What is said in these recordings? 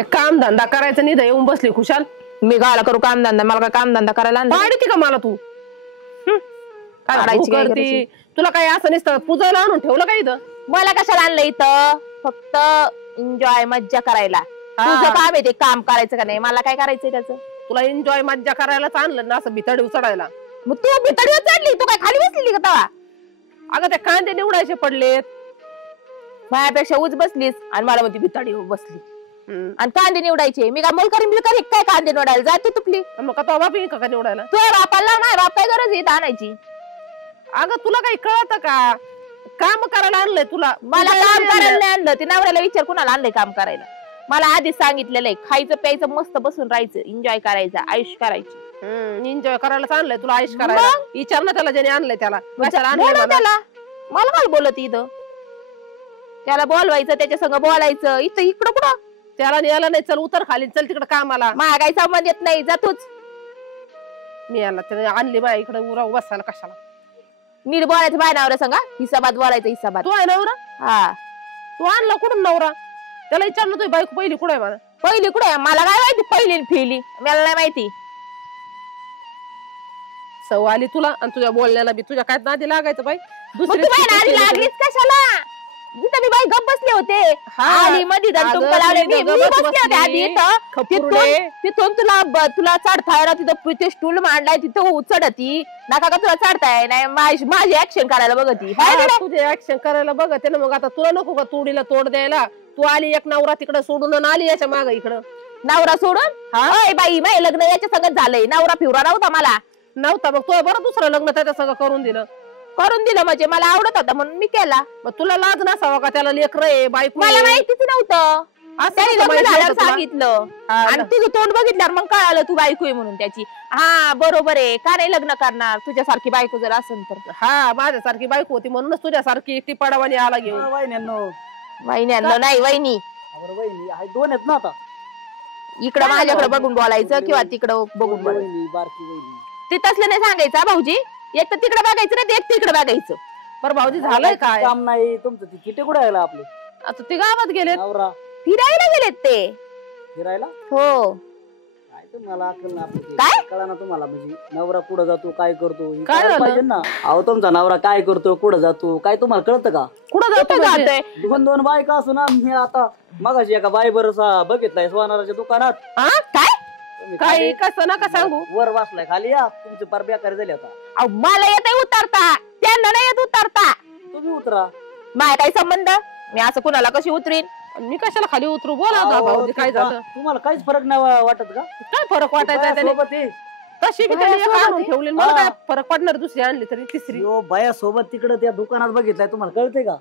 ते काम धंदा करायचं नाही, येऊन बसली खुशाल. मी गाला करू काम धंदा? मला काय काम धंदा करायला पाडती का मला तू? काय तुला काय असं नसतं पूजायला आणून ठेवलं का इथं? मला कशाला आणलं इथं? फक्त एन्जॉय मज्जा करायला. तुझं काम आहे ते काम करायचं का नाही? मला काय करायचंय त्याचं? तुला एन्जॉय मज्जा करायलाच आणलं ना, असं भितडी उचडायला. मग तू भितडीवर चढली, तू काय खाली बसलेली का तवा? अगं ते कांदे निवडायचे पडलेत, माझ्यापेक्षा उच बसलीस आणि मला म्हणते भितडी बसली. आणि कांदे निवडायचे, मी काय मोलकरी बिलकरी काय कांदे निवडायला जाते तुपली? मग का तो बाप येईल का निवडायला? तुझ्या बापाला नाही, बाप काय गरज आहे आणायची? अगं तुला काही कळतं का? काम करायला आणलंय तुला. मला काम करायला नाही आणलं, ते नवऱ्याला विचार कुणाला आणलंय काम करायला? मला आधीच सांगितलेलं आहे, खायचं प्यायचं मस्त बसून राहायचं, एन्जॉय करायचं, आयुष करायची. एन्जॉय करायलाच आणलंय तुला, आयुष करायला. विचार ना त्याला, ज्याने आणलंय त्याला. त्याला मला बोलत इथं? त्याला बोलवायचं, त्याच्या संग बोलायचं. इथं इकडं कुठं? त्याला न्यायला नाही, चल उतर खाली, चल तिकडे कामाला. माझा काही संबंध येत नाही, जातोच. मी याला त्याने आणली बाय इकडे उरा बसायला. कशाला नीट बोलायचं बाय नवरा संगा, हिसाबात बोलायचं, हिसाबात. तू आहे नवरा? हा. तू आणला कुठून नवरा? त्याला विचार ना, तुझी बायको पहिली कुठे आहे? मला पहिली कुठे आहे? मला काय माहिती पहिली फेली, मला नाही माहिती. सव आली तुला आणि तुझ्या बोलण्याला बी. तुझ्या काय नादी लागायचं बाई? दुसरी लागलीच कशाला? जिथं मी बाई गप बसले होते, आली मध्ये तिथून तुला चढताय ना, तिथं ते स्टूल मांडलाय, तिथं चढती नका का? तुला चढताय नाही? माझी ऍक्शन करायला बघती. तुझे ऍक्शन करायला बघते ना. मग आता तुला नको का तोडीला तोड द्यायला? तू आली एक नवरा तिकडे सोडून आली याच्या माग इकडं. नवरा सोडून? हा बाई, माझे लग्न याच्या संगत झालंय, नवरा फिवरा नव्हता मला. नव्हता? मग तुला बरं दुसरं लग्न त्याच्या सगळं करून दिलं म्हणजे मला आवडत होता म्हणून मी केला. मग तुला लाज नसावा का? त्याला लेकर आहे, बायको. मला माहितीच नव्हतं. सांगितलं आणि तुझं तोंड बघितल्यावर मग कळालं तू बायको आहे म्हणून त्याची. हा बरोबर आहे, का नाही लग्न करणार तुझ्यासारखी बायको जर असेल तर? हा, माझ्यासारखी बायको होती म्हणूनच तुझ्यासारखी एकटी पडावानी आला घेऊन. वहिन्यांनो नाही, वहिनी दोन आहेत ना. आता इकडं माझ्याकडे बघून बोलायचं किंवा तिकडं बघून बोलायचं. ते तसलं नाही सांगायचं भाऊजी. एक तर तिकडे बघायचं नाही, एक तिकडे बघायचं. बरं भाऊजी, झालंय काय काम? नाही तुमचं ती चिटे कुठे आला आपले? आता ते गावात गेले, फिरायला गेलेत ते. फिरायला? हो. काय तुम्हाला अकल ना? काय कळा ना तुम्हाला? म्हणजे नवरा कुठं जातो, काय करतो, काय पाहिजे ना. अहो तुमचा नवरा काय करतो, कुठं जातो, काय तुम्हाला कळतं का? कुठं जातोय? दोन बायका असून मी आता मगाशी एका बाई बरं बघितलाय सोनाराच्या दुकानात. काय कसं नका सांगू. वर बसलाय, खाली या. तुमची पार बेकार झाली आता. मला येत उतरता, त्यांना नाही येत उतरता. तुम्ही उतरा, माझा काही संबंध? मी असं कुणाला कशी उतरीन? मी कशाला खाली उतरू? बोला भाऊजी, काय झालं? तुम्हाला काहीच फरक नाही वाटत का? काय फरक वाटायचा? तशी ठेवली, मला काय फरक पडणार? दुसरी आणली तरी तिसरी. बाया सोबत तिकडे त्या दुकानात बघितलाय, तुम्हाला कळते का?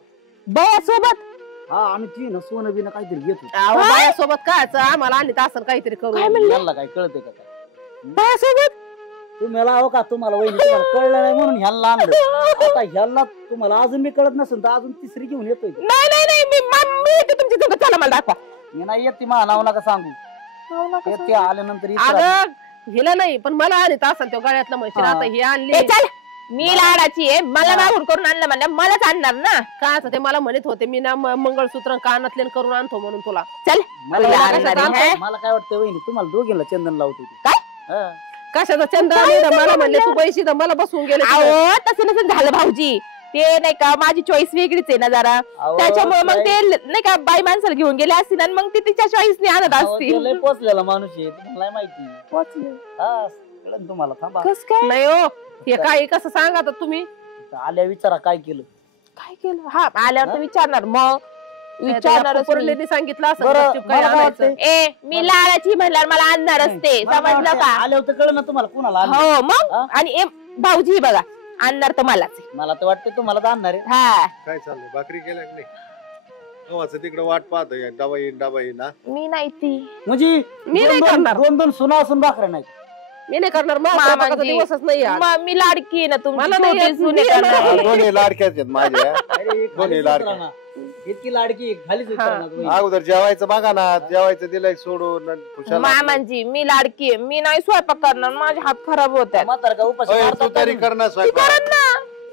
बाया सोबत? हा, आम्ही ती ना सोनं बिनं काहीतरी घेतो. बाया सोबत काय आम्हाला आणली तर असं काहीतरी करू. काय कळते का? बाया सोबत तुम्हाला हो का? तुम्हाला वहिनी तुम्हाला कळलं नाही म्हणून ह्याला आणलं. आता ह्याला तुम्हाला अजून मी कळत नसेल तर अजून तिसरी घेऊन येतोय. नाही मी तुमची संगत चला, मला दाखवा. मी नाही येत, ती मला नाव नका सांगू. ते आल्यानंतर हिला नाही, पण मला आणत असं त्या गळ्यातलं म्हशी. आता ही आणली. मी लाडाची आहे, मला मागून करून आणलं म्हणलं, मलाच आणणार ना. काय ते मला म्हणत होते मी ना मंगळसूत्र कानातले करून आणतो म्हणून तुला. चल, मला काय वाटतं वहिनी, तुम्हाला दोघींना चंदन लावतो. काय कशाचं चंदन? मला म्हणले तू पैसे तर मला बसवून गेले. तसं नसेल झालं भाऊजी. ते नाही का, माझी चॉईस वेगळीच आहे ना जरा, त्याच्यामुळे मग ते नाही का बाई माणसाला घेऊन गेले असतील आणि मग ते तिच्या चॉईसने आणत असतील. पोचलेला माणूस आहे, तुम्हाला माहिती. पोचले तुम्हाला. थांबा, नाही हो, हे काय कसं सांगा आता तुम्ही. आल्या विचारा काय केलं. हा, आल्यावर तर विचारणार. मग विचारणार सांगितलं असं. मी लाडाची म्हणल्यावर मला आणणार असते, समजलं का? आल्यावर तर कळलं ना तुम्हाला कुणाला. हो मग. आणि भाऊजी बघा, आणणार तर मलाच. मला तर वाटतं तुम्हाला तर आणणार आहे. हा, काय चाललंय? भाकरी केल्या की नाही? तिकडे वाट पाहतोय, डबा येईन ना. मी नाही ती म्हणजे मी नाही करणार. दोन सुना असून भाकऱ्या नाही. मी नाही करणार. मामाचा दिवसच नाही. मी लाडकी आहे ना तुमची. दोन्ही लाडक्याच आहेत माझ्या. दोन्ही लाडक्या. इतकी लाडकी खालीच. अगोदर जेवायचं बघा ना, जेवायचं दिलंय सोडून. मामांची मी लाडकी आहे, मी नाही स्वयंपाक करणार, माझे हात खराब होत आहेत. तू तरी करणार स्वयंपाक.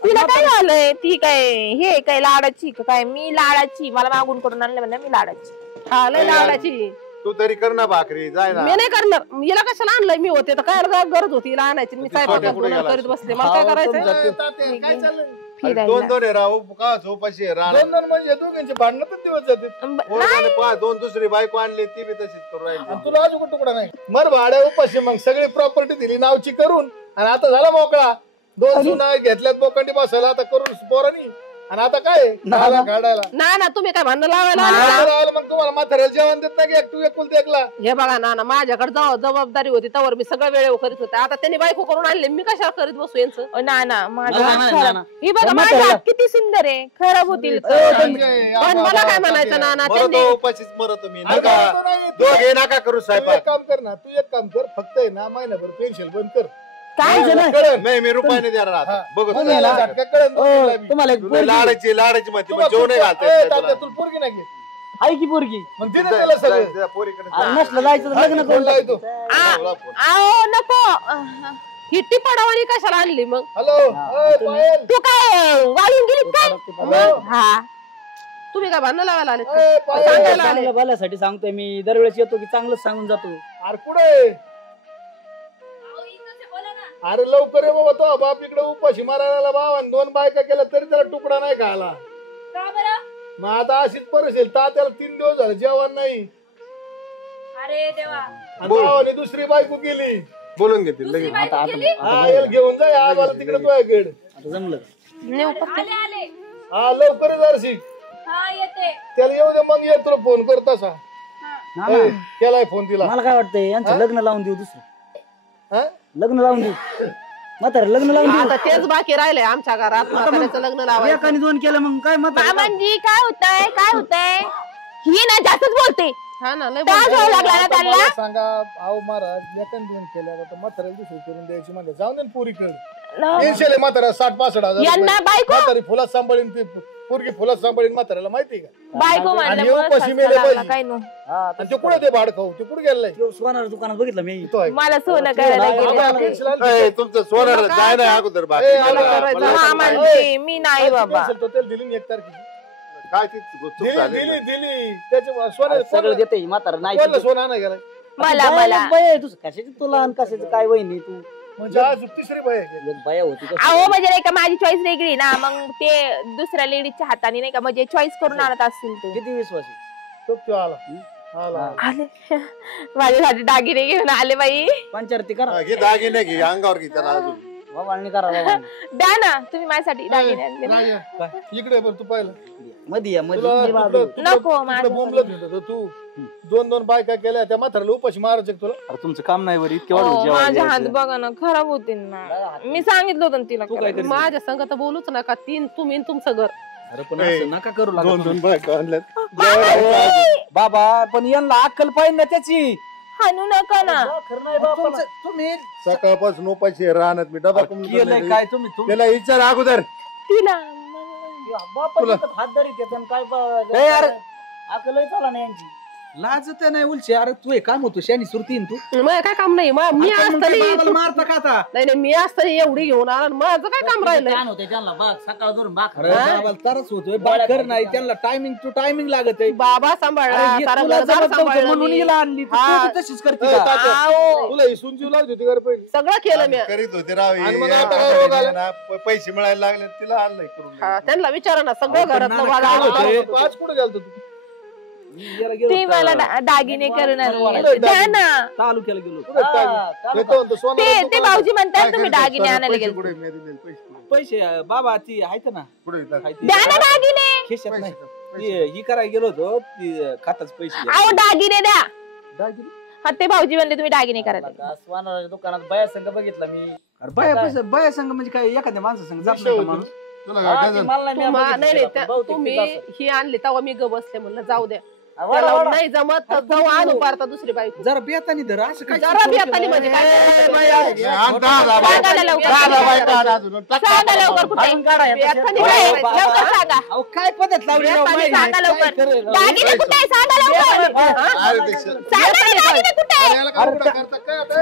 तिला काय झालंय? ती काय हे काय लाडाची काय? मी लाडाची, मला मागून करून आणलं म्हणजे मी लाडाची. हा, लय लाडाची. तू तरी कर ना भाकरी जाय ना. मी नाही करणार. हिला कशाला आणलंय मी होते तर काय गरज होती हिला आणायची. मी छोट्या कुठे स्वयंपाक गेला करीत बसले. मला काय करायचंय. काय चाललंय फिरायला. दोन दोन आहे राहू का झोपाशी राहणार दोन म्हणजे दोघांचे भांडणं पण दिवस जाते. पोराने पहा, दोन दुसरी बायको आणली ती बी तशीच करू राहिली. आणि तुला अजून तुकडा नाही मर भाड्या उपाशी मग सगळी प्रॉपर्टी दिली नावची करून आणि आता झाला मोकळा. दोन सुना घेतल्यात बोकंडी बसायला आता करून पोरांनी आणि आता काय काढायला ना तुम्ही काय भांडण लावायला आले? आलं मग तुम्हाला म्हाताऱ्याला जेवण देत नाही तू एकुलते एकला. हे बघा ना माझ्याकडे जबाबदारी होती तवर मी सगळं वेळेवर करीत होते. आता त्यांनी बायको करून आणले मी कशाला करीत बसू यांचं. ना माझं ना, हात ना, खराब. ना. ही बघा मग माझा त्याला- हात किती सुंदर आहे. खराब होतील पण मला काय म्हणायचं ना मरतो त्यांनी उपाशीच मरतो मी अरे नका तो नाही, दोघे नका करू तू एक साहेब. काम कर ना तू एक काम कर फक्त आहे ना महिनाभर पेन्शन बंद कर. काय कळलं? नाही मी रुपयाने देणार आता हा. बघ मग याला झटका कळलं तुला बी. तुम्हाला एक तुला पोरगी लाडाची लाडाची म्हणते तुला पण जेवण नाही घालता ए, येत तात्या, तुला. तुला पोरगी नाही घेत. आहे की पोरगी मग दिलं त्याला सगळं. त्या पोरीकडे आणि नसलं जायचं तर लग्न फोन करून लावतो. लावला फोन. आओ नको. ही टिपाडावानी कशाला आणली मग. हॅलो ए, पायल तू काय वाळून गेली काय. हॅलो हा तुम्ही काय भांडण लावायला आले. ए, पायल सांगायला आले. चांगल्या भल्यासाठी सांगतोय मी. दरवेळेस येतो की चांगलंच सांगून जातो. अरे कुठे अरे लवकर ये बाबा तो बाप इकडे उपाशी मारायला भाव आणि दोन बायका केल्या तरी त्याला तुकडा नाही खायला. मग आता अशीच परिस्थिती तात्याला 3 दिवस झाले जेवण नाही. अरे देवा आणि भावाने दुसरी बायको केली. बोलून घेतील लगेच. आता हा याला घेऊन जा आम्हाला तिकडे तो गेड. आता जमलं. आले आले हा लवकर ये जराशी. हा येते त्याला येऊ दे मग ये तुला फोन करत असा. ना ना, केलाय फोन तिला. मला काय वाटतंय यांचं लग्न लावून देऊ. दुसरं हा? लग्न लावून देऊ. म्हातारं लग्न लावून देऊ. आता तेच बाकी राहिलंय आमच्या घरात म्हाताऱ्याचं लग्न लावायचं. एकाने दोन केलं मग काय म्हातारं मामांजी काय होतंय ही ना जास्तच बोलते. हा ना लय त्रास बोलतोय. व्हायला लागला ना आता त्यांना. मला सांगा अहो महाराज एकाने दोन केल्या आता म्हाताऱ्याला दुसरी करून द्यायची म्हणजे जाऊन दे ना पोरीकडे. तीनशे म्हातारा 60-65 हजार यांना रुपये. बायको म्हातारी फुलात सांभाळीन ती पोरगी फुलात सांभाळीन म्हाताऱ्याला माहिती का. बायको आणि म्हणल्यामुळे हे उपाशी मेले लागला पाहिजे. काय नो. हा, आणि ते कुठे ते भाड खाऊ ते कुठे गेलाय सोनार दुकानात बघितलं मी. तो आहे. मला सोनं करायला गेले. आम्हाला पेन्सिल आणली. ए, तुमचं सोनार जाय ना अगोदर बाकी. ए, मला मला- करायचं. मला- मामांजी मी नाही बाबा. पेन्सिल तो त्याला दिली ना 1 तारखेची. काय ती चूक दिली झाली दिली ना. दिली त्याच्या सोनं आज सगळं देते म्हातारं नाही. कोणाला सोनं आणा गेलाय मला कशाची तुला आणि कशाचं काय वहिनी तू. म्हणजे आज तिसरी बाई आहे. एक बाया होती कशी. अहो म्हणजे नाही का माझी चॉईस वेगळी ना मग ते दुसऱ्या लेडीजच्या हाताने नाही का म्हणजे चॉईस करून आणत असतील ते. किती विश्वास आहे. तो आला आला आले माझ्यासाठी दागिने घेऊन आले बाई. पंचारती करा. हा, घे दागिने घे अंगावर घे त्याला अजून. वावळणी करा वावळणी. द्या ना तुम्ही माझ्यासाठी दागिने आणले ना. राजा, इकडे बघ तू पाहिलं मध्ये या तुला मध्ये नको माझं बोंबलत होतं तू 2-2 बायका केल्या त्या म्हाताऱ्याला उपाशी मारायचे का तुला. अरे तुमचं काम नाही बरं इतके हो, वाढून माझे हात जेवायला बघा ना खराब होतील ना. मी सांगितलं होतं ना तिला तू काय करायला. करीत माझ्या संग तर बोलूच नका. 3 तुम्ही आणि तुमचं घर. अरे पण असं नका करू दोन लागत दोन बायका आणल्यात. बाबा पण यांना अक्कल पाहिजे ना त्याची. हाणू नका ना. खरं नाही बापाला. तुमचं- तुम्ही सकाळपासून उपाशी राहण्यात मी डबा केलंय काय तुम्ही त्याला विचार अगोदर. तिला बापाला इथं हात धरीत येतात आणि काय ए, अरे. अकलही चाला नाही यांची. लाजत नाही उलशी. अरे तू हे काम होतो शानी सुरतीन तू. मग काय काम नाही. मी आता मग काय असताना बाबाला मारता का आता. नाही मी असताना एवढी घेऊन आला. माझं काय काम राहिलं. छान होते त्यांना बघ सकाळ धरून बाक. अरे बाबाला तरच होतोय बाकर नाही त्यांना टायमिंग टू टायमिंग लागत आहे. बाबा सांभाळला. अरे, हे सारा तुला घरदार जमत नव्हतं सांभाळलं म्हणून मी. हिला आणली तू हा. तू तशीच करते ए, का? तात्या, आओ. तुला हिसून जीव लावली होती घर पहिली. सगळं केलं मी. करीत होते राव आणि मग हे. आता काय रोग आला? ना, पैसे मिळायला लागले तिला आणलंय करून. हा, त्यांना विचारा ना सगळं अहो, पण घरातलं नाना वाला काय आणलं. होतंय? तू आज कुठे गेलतो तू मी याला गेलो ते मला होतो. दागिने करून आणले. वाढायचं. द्या ना. तालुक्याला गेलो होतो. कुठे टाकली? येतो म्हणतो सोनाला ते तू ते कोणाला? भाऊजी म्हणतात काय तुम्ही करीत दागिने होता? आणायला पैसे गेले. कुठे मी दिलेले पैसे कुठे? पैसे बाबा ती आहेत ना कुठे येतात? हाय ती. द्या ना दागिने. खिशात नाही पैसे- ती ही करायला गेलो होतो ती खाताच पैसे द्या. अहो दागिने द्या. दागिने? हा ते भाऊजी म्हणले तुम्ही दागिने करायला. स्वानाच्या दुकानात बाया संघ बघितला मी. अरे बाया संघ म्हणजे काय एखाद्या माणसा संघ जात नाही का माणूस. तुला हा, काय ती डझन? मला नाही, मी नाही बघितली नाही तिला, त्या- बहुतेक तुम्ही तिला असं. ही आणली तेव्हा मी ग बसले म्हणलं जाऊ द्या. हा, वाडा, त्याला वाडा. नाही जमत तर जाऊ आणू पारता दुसरी बायको. जरा बेतानी धर असं काय जरा बी आता म्हणजे काय करायचं? बाई, अरे, आण दहा बायका. सांगा ना लवकर. दहा बायका आण अजून. टाक. सांगा लवकर कुठे आणून काढा याचं बेतानी शेत. काय कुठे? करायचं? लवकर सांगा. अहो काय पद्धत लावली राव बेतानी बाई? सांगा काय लवकर. करेल? दागिने कुठे आहे? सांगा लवकर. अरे ते श- सांगा ना दागिने कुठे आहे? याला काय उघडा करता काय आता?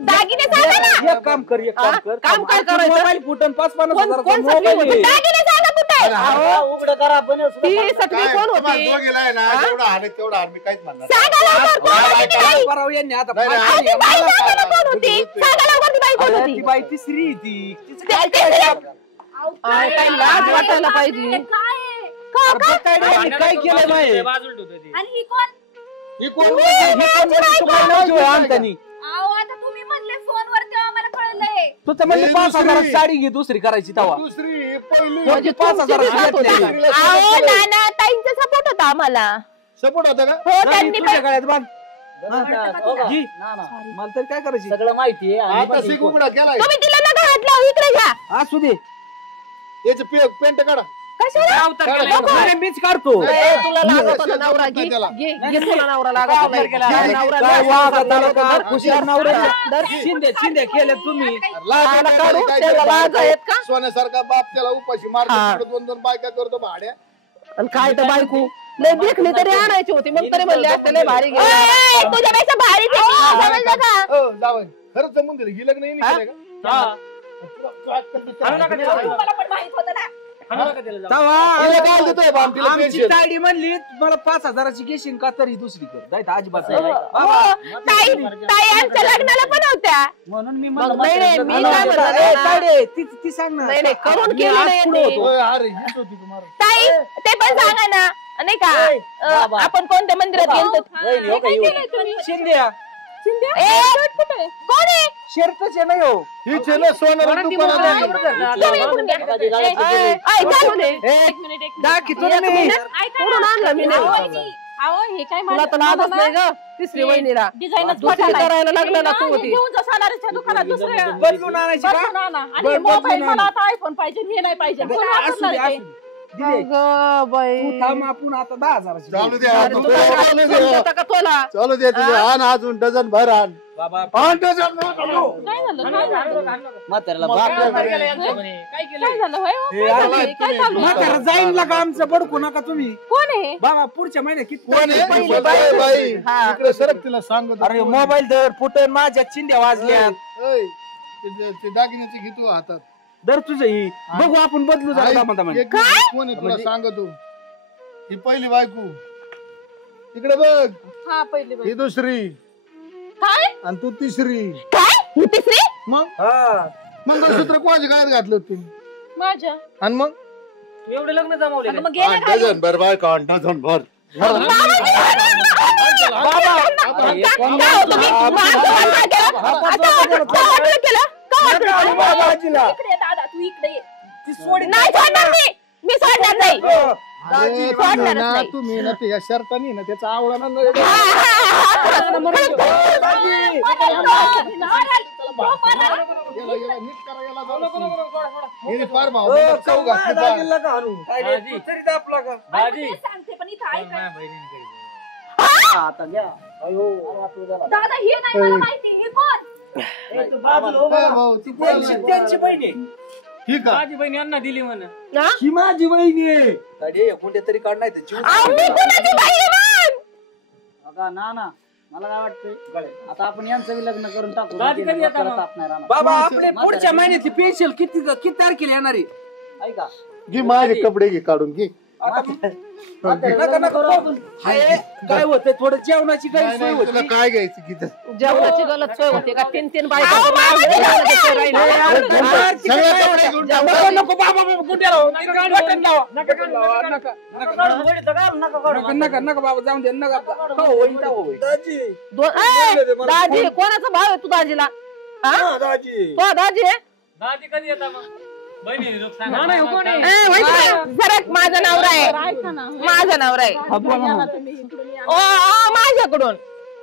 दागिने सांगा ना. एक काम कर एक काम कर काम काय करायचं? मोबाईल फुटन 5-50 हजाराचा कोण सगळी मोबाईल आहे. दागिने सांगा कुठे आहे? अहो, उघडं करा पण ती सटवी काय कोण तुम्हाला होती? दोघीला आहे ना जेवढं हाणे तेवढं हाण मी काहीच म्हणणार सांगा लवकर, कोण होती ती बाई? पराव यांनी आता नाही, नाही. अहो, ती बाई सांगा ना कोण होती? सांगा लवकर ती बाई कोण अरे, होती? ती बाई तिसरी आहे ती तिचं ते- काय ते- करायचं? काय काय लाज वाटायला पाहिजे. अरे, बघ काय रे, यांनी काय केलंय माये? आणि ही कोण ही कोण बोलते? ही कोण बोलते? तुम्हाला नव्हती होय अंतनी. अहो आता तुम्ही म्हणले फोनवर तेव्हा मला कळलंय. तुझं म्हणजे हे 5,000 दुसरी. साडी घे दुसरी करायची तवा दुसरी पहिली म्हणजे 5,000 तुमची अहो नाना ताईंचा सपोर्ट होता आम्हाला. सपोर्ट होता का हो त्यांनी तुझ्या पण गळ्यात बांध हो का? जी. ना, ना. मला तरी काय करायची सगळं माहिती आहे आता सिक उघडा केलाय तुम्ही तिला नका हात लावू, इकडे घ्या. असू दे याचे पेंट काढा कशाला? नाही, मीच काढतो ए, तुला लागत होता नाही, नवरा, घे त्याला. घे तुला नवरा लागत होता. नवरा काय लागत वागा होता. त्याला का? खुशाल नवरे दर- शिंदे केले तुम्ही आला काढू, त्याला लाज आहेत का? सोन्यासारखा बाप त्याला उपाशी हा. मारतो 2-2 बायका करतो भाड्या आणि काय तर बायको लय देखली तरी आणायची होती मग तरी म्हणले असते लय भारी घे. ओय, तुझ्यापेक्षा भारी ती, समजलं का? हो जावं खरंच जमून दिलं ही लग्न हा? केलं का तुम्हाला पण माहित होतं ना. तिला काय देतोय बा, तिला आमची pension. तायडी म्हणली मला 5,000ची घेशील का तरी दुसरी कर जायचं अजिबात नाही. हो, बाबा ताई आमच्या लग्नाला पण होत्या. म्हणून मी मग म्हणलं नाही रे, म्हाताऱ्याचं मी लग्न काय करायचं. म्हणलं ए, ना? तायडे, ती सांग ना नाही नाही करून मी केलं आज नाही पुढं यांनी. होतो. होय, अरे हीच होती तुम्हाला ताई ते पण सांगा ना, नाही का बाबा. आपण कोणत्या मंदिरात गेलो? वहिनी, हो का, येऊ. शिंद्या कोण आहे? शर्टच आहे नाही हो हीच आहे ना सोनार दुकानात आली. तुम्ही इकडून घ्या. कधी घालायची ए, तरी. ऐ, जाऊ दे. दाखवतो ना एक मी मिनिट. ऐका कुठून ना. आणलं मी नाही. अहो हे काय तुला तर लाजच नाही ग तिसरी वहिनीला डिझाईनच दुसरी करायला लागलं ना तू होती. घेऊन जा सोनाराच्या दुकानात दुसरे बदलून आणायची का बदलून आणा. आणि बदलून मोबाईल आणा. मला आता आयफोन पाहिजे हे नाही पाहिजे मला असू वापरणार दे, आहे असू ते. दे. दिले. अगं बाई तू थांब आपण आता 10,000ची चालू द्या अरे, तुला काय चालू द्या समजतं का तुला चालू द्या तुझे आण अजून डझन भर आण बाबा आण डझन भर. काय झालं काय झालं म्हाताऱ्याला मग बाप काय नाही. काय झालं होय हो? हे काय अरे, झालं? काय चालू आहे? म्हातारा जाईन का आमचं बडकू नका तुम्ही कोण आहे बाबा पुढच्या महिन्यात किती कोण आहे? तारीख बाई, आहे? बाई हा. इकडे सरक तिला सांगत अरे मोबाईल धर फुटन माझ्या चिंध्या वाजल्या ते दागिन्याचे घेतो हातात धर तुझं ही बघू आपण बदलू जरा आई, दामादामा. एक मिनिट, कोण आहे तुला सांगतो ही पहिली बायको इकडे बघ हा पहिली बाई. ही दुसरी काय आणि तू तिसरी काय ही तिसरी? मग हा. मंगळसूत्र कोणाच्या गळ्यात घातलं तुम्ही माझ्या आणि मग आता मग गेले काय डझन भर बायका डझन भर काय हो तुम्ही? माझं वाटलं केलं? आता वाटलं केलं? का वाटलं आणि केलं? बाबा आजीला. इकडे ये दादा तू इकडे ये नाही सोडणार मी सोडणार नाही. अरे, सोडणारच तुम्ही ना नाही. तुम्ही ना ते या शर्टानी ना त्याचा आवडा ना फार भाव हो, चव कमाल घातली फार. लागेल का हाणू? काय रे, तू तरी दाबला का? तेच सांगते पण इथं ऐका हा, आता घ्या. अयो, अरे आपलं जरा. दादा हे नाही मला माहिती हे कोण ए, तू बाजूला उभा ए, राहा. भाऊ, ती कोण त्यांची आहे? त्यांची बहिणी ठीक आहे हा? ही माझी बहिणी आहे अरे कोणत्या तरी काढ नाही तर जीव आम्ही कुणाची बाई आहे मग? बघा, ना ना मला काय वाटतंय आता आपण यांचं बी लग्न करून टाकू डोक्याला ताप नाही राहणार. बाबा आपले पुढच्या महिन्यातली पेन्शिल किती तारखेला येणार आहे ऐका घे माझे कपडे घे काढून घे नका नका पाहू. हाय, काय होतंय थोडं जेवणाची नाही, काही सोय नाही, तुला होती काय घ्यायचं की ते? जेवणाची गलत सोय होते का 3-3 बायका अहो, मामाची गलती सगळे कपडे घेऊन टाक. नको नको बाबा बाबा कुठे लावा बटन लावा नका नका नका बाबा जाऊन दे नका हो होईल का होईल दाजी कोणाचा भाव आहे तू दाजीला हा तो दाजी आहे सरक माझा नवरा आहे ऐका ना माझा नवरा आहे तुम्ही इकडून या ओ माझ्याकडून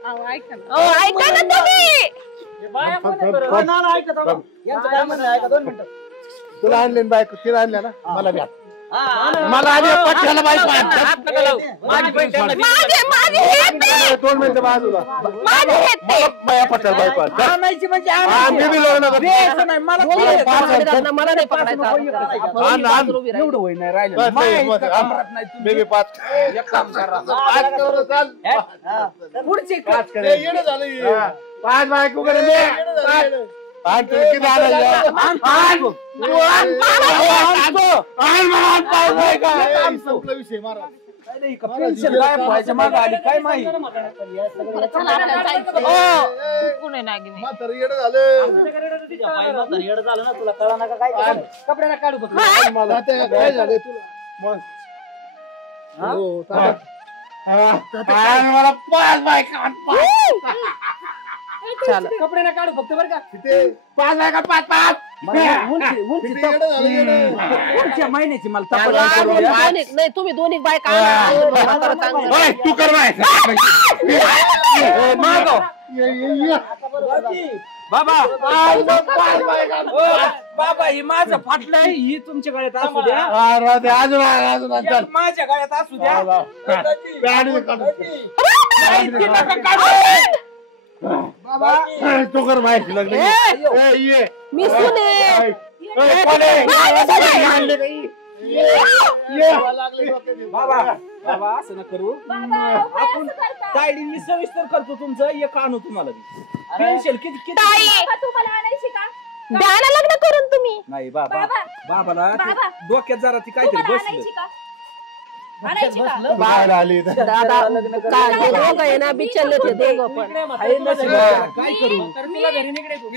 अहो, ऐका ना ओ ऐका ना तुम्ही ना ना ऐका थांबा. यांचं काय म्हणणं आहे? ऐका 2 मिनिटं. तुला आणले बायको तिला आणल्या ना मला द्या हा, मला आधी पठ्याला बायको आण. माझे येते 2 मिनिटं बाजूला माझे येते माझ्या पठ्याला बायको आण. आणायची म्हणजे हा, मी बी लग्न करतो. द्यायचं नाही मला मला नाही पकडायचा आण, आण. एवढं होई नाही राहिलं बस, माया बस, इतकं बस. कामरात नाही मी बी 5 एक काम करा पुढचे हे येणं झालं हे. 5 बायको कडे दे. 5. आण तुला किती आणायचं? आण. संपला विषय महाराज नाही का पेन्शन गायब व्हायच्या मागे आली काय माहिती चला आपल्याला जायचं. कुणी नाही गेली. म्हातारं येडं झालं येडं झालं ना तुला कळा नका काय करायचं. कपड्याला काढू बघ तात्या, काय झालं तुला हा? हो, तात्या. मला 5 बायका चाल कपड्याला काढू फक्त बरं का किती 5 बायका 5 उंची किती येडं झालं येडं. पुढच्या महिन्याची मला चाल, तपास करू द्या. नाही तुम्ही दोन्ही बायका आणा. म्हातारं चांगलं. तू कर बाय मागव. बाबा ओ, बाबा ही माझं फाटलंय ही तुमच्या गळ्यात असू द्या अजून या माझ्या गळ्यात असू द्या नाही, ते नका काढू. तू कर माहिती लागली ये मी सुने बाबा बाबा असं ना करू आपण तायडीने सविस्तर करतो तुमचं एक आणू तुम्हाला पेन्शन किती किती ताई, तुम्हाला आणायची का द्या ना लग्न करून तुम्ही. नाही बाबा बाबा. बाबाला ते बाबा. डोक्यात जरा ती काहीतरी तुम्हाला बसलं आणायची का आणायची का बाहेर आली इथं. दादा काय हे दोघं आहे ना बिचारले ते दोघं पण आहे नशिबात, काय करू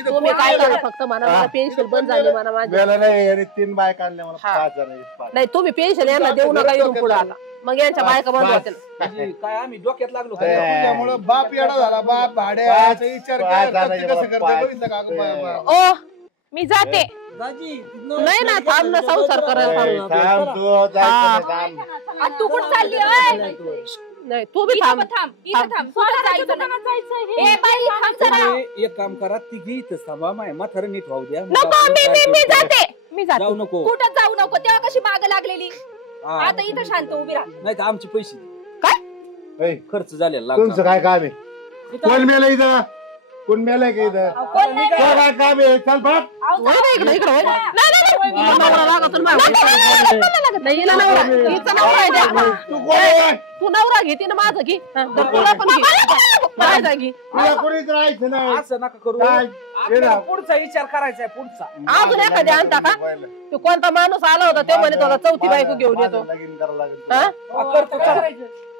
तुम्ही काय करा फक्त म्हणा मला पेन्शन बंद झाली म्हणा माझी. गेला नाही आणि 3 बायका आणल्या मला हा. 5 जण नाही तुम्ही पेन्शन यांना देऊ नका इथून पुढे आता मग यांच्या बायका बंद होतील. म्हणजे काय आम्ही डोक्यात लागलो ए. त्यामुळं बाप येडा झाला बाप भाड्याचा विचार पाच केला आणायचे कसं मला, करते पाच. बघितलं का अगं ओ मी जाते. नाही ना थांब ना संसार करायला थांब ना. थांब तू जायचं नाही, थांब. आ, तू कुठं चालली ओय? नाही तू बी इथं थांब. थांब इथं थांब कुठं जायचं नाही. ए बाई थांब जरा तुम्ही एक काम करा तिघी इथं थांबा माय म्हातारं नीट वाहू द्या मग नको आपण मी काय मी मी करू. जाते. मी जाते. जाऊ नको कुठं जाऊ नको तेव्हा कशी माग लागलेली हा. आता इथं शांत उभी राहा नाही तर आमचे पैसे दे. ए, खर्च झालेला तुमचं काय काम आहे कोण मेलं इथं कोण मेलंय का इथं कोण नाही तुझं काय काम आहे चल बाप वळ ना इकडं इकडं वळ. हिला नवरा लागतो ना माझ्या. नाही हिला नवरा हिचा नवरा आहे द्या. तू कोण आहे? तू नवरा घे तिने माझं घे तर तुला पण घे माझा घे. तुला कोणीच राहायचं नाही असं नका करू काय? आपल्याला पुढचा विचार करायचा आहे पुढचा अजून एखादी आणता का तो कोणता माणूस आला होता ते म्हणे तुला चौथी बायको घेऊन येतो. माझं लगीन करावं लागेल. हा? करतो चला.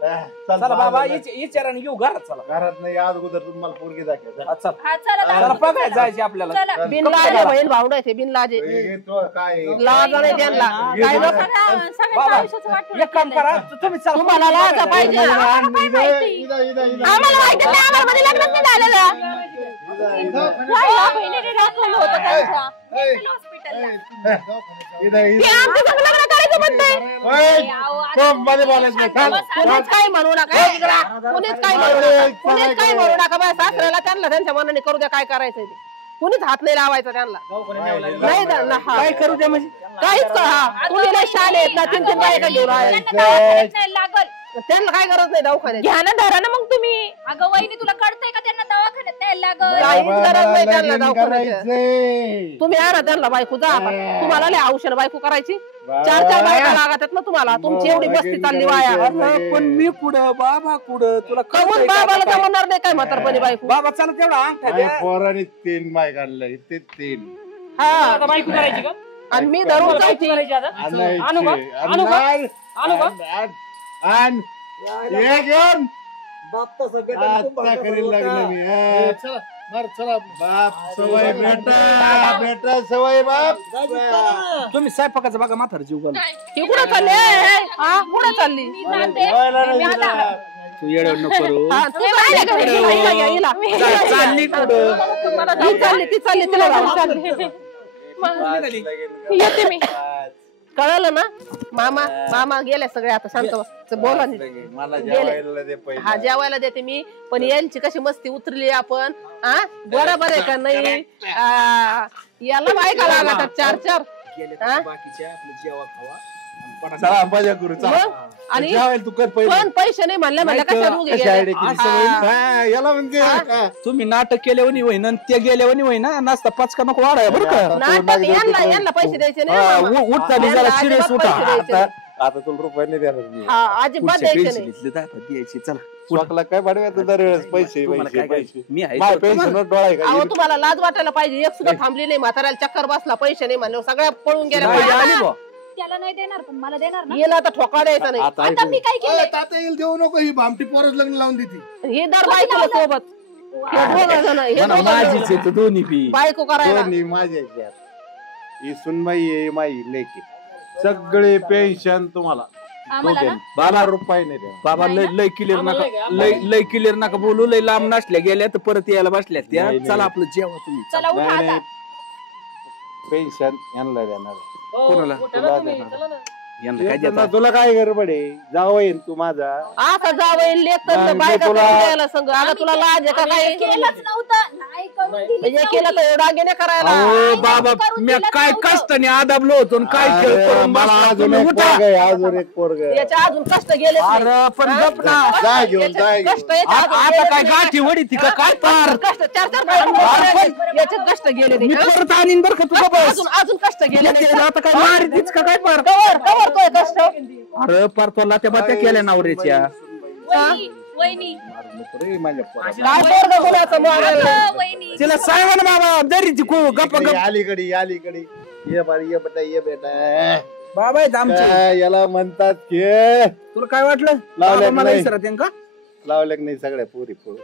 चल, चला बाबा माझं विचाराने घेऊ घरात चला घरात नाही आज अगोदर तुम्हाला पोरगी दाखवायचं हा, चला हा चला चला दादा. बघायला जायचे आपल्याला चला बिनलाजे बहीण भावडायचे बिनलाजे काय लाज नाही त्यांना काय नको. सगळ्यांचं बाबा, आयुष्याचं वाटून एक काम करा तुम्ही चला. तुम्हाला लाज पाहिजे. आम्हाला माहिती नाही आम्हाला मध्ये लग्नच नाही झालेलं. माझ्या बहिणीने दाखवलं होतं त्यांच्या मेंटल हॉस्पिटलला ते आमचं सगळं लग्न करायचं म्हणतंय. मध्ये बोलायचं नाही चाल. कोणीच काही म्हणू नका कोणीच काही म्हणू नका कोणीच काही म्हणू नका बा सासऱ्याला त्यांना त्यांच्या मनाने करू द्या काय करायचंय ते कुणीच हात नाही लावायचा त्यांना नाही त्यांना हा काय करू द्या म्हणजे काहीच का हा तुम्ही नाही शाले आहेत ना 3-3 बायका घेऊन आहे त्यांना दवाखान्यात नाही लागल त्यांना काय गरज नाही दवाखान्यात घ्या ना धरा ना मग तुम्ही. अगं वहिनी तुला कळतंय का त्यांना दवाखान्यात नाही लागल काहीच गरज नाही त्यांना लगीन दवाखान्याची. करायचंय. तुम्ही आणा त्यांना बायको जा आता. तुम्हाला लय औषध बायको करायची 4-4 बायका लागतात ना तुम्हाला तुमची एवढी बस्ती चालली वाया अरे, पण मी कुठं बाबा कुठं तुला कमून कळतंय का बाबाला काय? जमणार नाही काय म्हातारपणी बायको बाबा चला तेवढा अंगठा माझ्या द्या पोराने 3 बाय काढलं ते 3 हा बायको करायची का आणि मी धरून जायची करायची आता आणू का? आणू का? आणू का? आण ये घेऊन बाप तसं आता करील लागलं मी हा. चला मार चला बाप सवय बेटा बेटा सवय बाप तुम्ही स्वयंपाकाचा बघा म्हातार जीव घालू ही कुठं चालली हा कुठं चालली मी जाते नाही, मी आता तू येडवड नको करू हा, तू काय घरी गेला? हिला घ्या, हिला. चालली कुठं ही चालली ती चालली तिला जाऊ चालली. येते मी. कळलं ना मामा मामा गेले सगळे आता शांत बस. बोला नीट. मला गेले. जेवायला दे पहिले हा जेवायला देते मी पण यांची कशी मस्ती उतरली आपण हा बरोबर आहे का नाही याला बायका लागतात 4-4 गेले हा? बाकीच्या आपलं जेवा खावा आणि पटाक- चला मजा करू चला मग? आणि जेवायला तू कर पहिले पण पैसे नाही म्हणले कशा रोग कशी गेले. idea केली? हा. हा, याला म्हणते हा. तुम्ही नाटक केल्यावर होईना आणि ते गेल्यावर होईना नाश्ता पाचका नको वाढाय बरं का नाटक यांना पैसे द्यायचे नाही हा, मामा. उठताना जरा यांना सिरियस अजिबात उठा पैसे द्यायचे नाही. आता तुला रुपये नाही देणार मी हा अजिबात पुढच्या द्यायचे नाही पेन्सिलीतले दाखवा द्यायचे चला स्वतःला काय भाडव्यात दरवेळेस पैसे तुम्हाला पैसे काय पैसे करायचं? मी आहे माय तर पेन्शन तुम्हाला- डोळा आहे अहो का तुम्हाला लाज वाटायला पाहिजे एक सुद्धा थांबली नाही म्हाताऱ्याला चक्कर बसला पैसे नाही म्हणलं सगळ्या पळून गेल्या नाही, बाया. आली बुवा. त्याला नाही देणार पण मला देणार ना. येला आता ठोका द्यायचा नाही. आता आता मी काय केलं? तात्या येईल देऊ नको, ही भामटी पोरच लग्न लावून देते. हे दर बायकोला सोबत हे दोघं जण, हे म्हणा, दोघं जण. माझीच आहे तर दोन्ही बी. बायको करायला दोन्ही माझ्या आहेत. ही सुनबाई आहे माई लेकी, सगळे पेन्शन तुम्हाला आम्हाला ना? बाबा रुपये नाही देणार. बाबा लय लय क्लिअर आम्हाला नका, नाही लय लय क्लिअर नका बोलू. लय लांब नसल्या गेल्या तर परत यायला बसल्या त्या. नाही, नाही. चला आपलं जेवा तुम्ही. चला उठा नाही, आता. नाही. पेन्शन यांना देणार. हो, कोणाला? उठा ना तुम्ही, चला ना. यांना काय येतो ना, देता? तुला काय गडबड आहे? जावं येईन तू माझा. आता जावं लेख तर नाही, बायका तुला- करून द्यायला संग. आता तुला लाज आहे का काय? केलंच नव्हतं. नाही करून दिलीच म्हणजे केलं नव्हती. तर दागिने करायला. अहो बाबा करून मी दिलं काय नव्हतं. कष्टाने आदाबलो होतो आणि काय खेळ अरे, करून मला बसला. अजून तुम्ही एक उठा. पोरग आहे, अजून एक पोरग. याच्या अजून कष्ट गेले अरे पण गप ना. जा घेऊन, जा घेऊन. कष्ट याच्या अजून आता गेलेच काय नाही. गाठी वडी ती का काय पार. कष्ट चार चार बायका याचे कष्ट गेले मी नाही. परत आणीन बरं का तुझं बस. अजून अजून कष्ट गेले नाही. आता काय मारितीच का काय पार. कवर कवर तोय कष्ट. अरे पार तुला त्या बात्या केल्या नवऱ्याच्या. वहिनी, वहिनी. मारू नको रे माझ्या पोराला. काय पोरगं गुणाचं मारायला. अगं, वहिनी. तिला सांगा ना बाबा जरी ती गप्पा इकडे, गप. अलीकडे अलीकडे ये बारी, ये बेटा, ये बेटा. बाबा आहेत आमचे. काय याला म्हणतात की तुला काय वाटलं लावल्या बाबा मला नाही. विचारत का? लावल्या की नाही सगळ्या पोरी पोरी.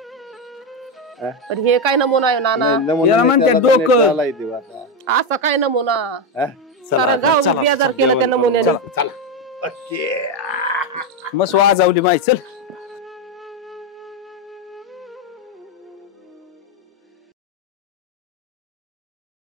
पण हे काय नमुना आहे नाना? नाही, नमुना याला नाही, म्हणतात त्याला तर डोकं. नीट लावायला देऊ आता. असं काय नमुना? हा? चला, सारं गाव चला, बेजार चला, केलं त्या जेवण नमुन्याने. करू. चला. ओके. मस्त वाजवली माहिती चल.